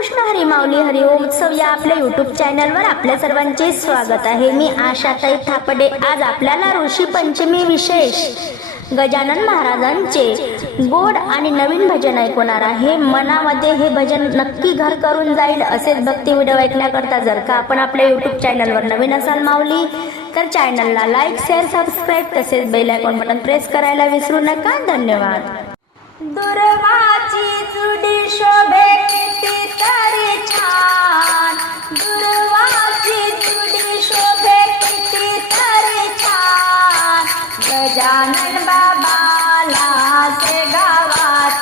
कृष्ण हरी माऊली हरी ओम. उत्सव या आपल्या युट्यूब चॅनलवर आपल्या सर्वांचे स्वागत आहे. मी आशाताई थापडे. आज आपल्याला ऋषी पंचमी विशेष. गजानन महाराजांचे गोड आणि नवीन भजन ऐकवणार आहे. मनामध्ये हे भजन नक्की घर करून जाईल असेच भक्ती व्हिडिओ ऐकण्याकरता जर का आपण आपल्या युट्यूब चॅनलवर नवीन असाल माऊली तर चॅनलला लाईक शेअर सबस्क्राईब तसेच बेल आयकॉन बटन प्रेस करायला विसरू नका. धन्यवाद.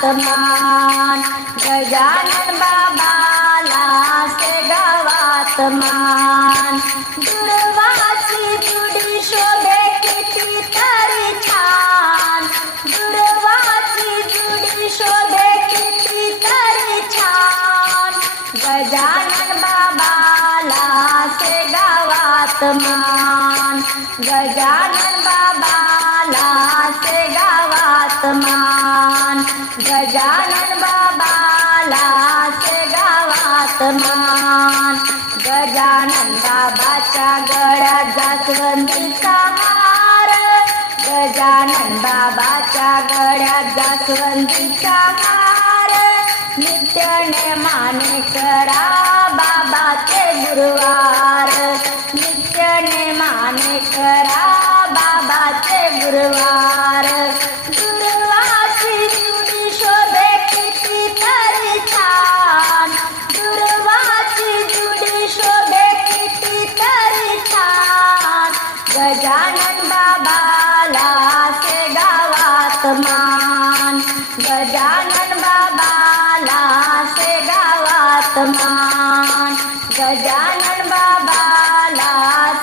मान गजानन बाबाला से गावात मान दुर्वाची जुडी शोभे किती तरी छान. दुर्वाची जुडी शोभे किती तरी छान. गजानन बाबाला से गावात मान गजानन बाबाला से गावात मान गजानन बाबाला से गावात मान. गजानन बाबाच्या गळ्यात जास्वंदीचा हार. गजानन बाबाच्या गळ्यात जास्वंदीचा हार. नित्य माने करा बाबाला से गावात मान. गजानन बाबाला से गावात मान. गजानन बाबाला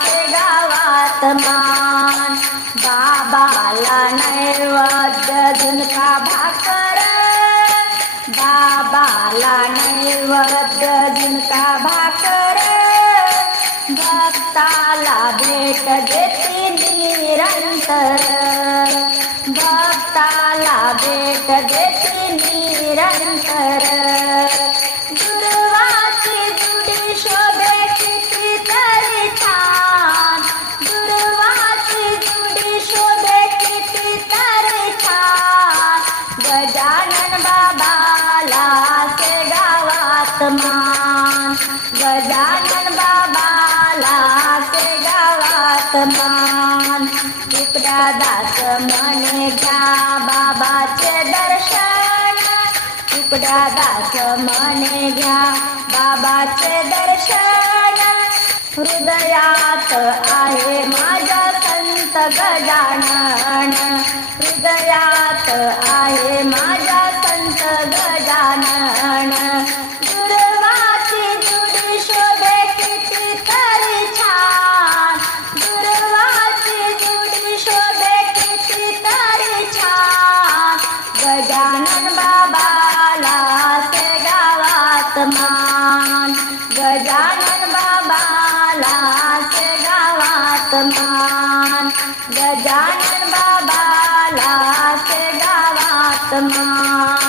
से गावात मान. बाबाला नैवेद्य भक्ताला भेट देते निरंतर. भक्ताला भेट देते निरंतर. दुर्वाची जुडी शोभे किती तरी छान. दुर्वाची जुडी शोभे किती तरी छान. गजानन बाबाला से गावात मान. गजानन बाबाला मान दास मने घ्या बाबाचे दर्शन. दास मने घ्या बाबाचे दर्शन. हृदयात आहे माझा संत गजानन. हृदयात आहे माझा गावात मान गजानन बाबाला से गावात मान गजानन बाबाला से गावात मान।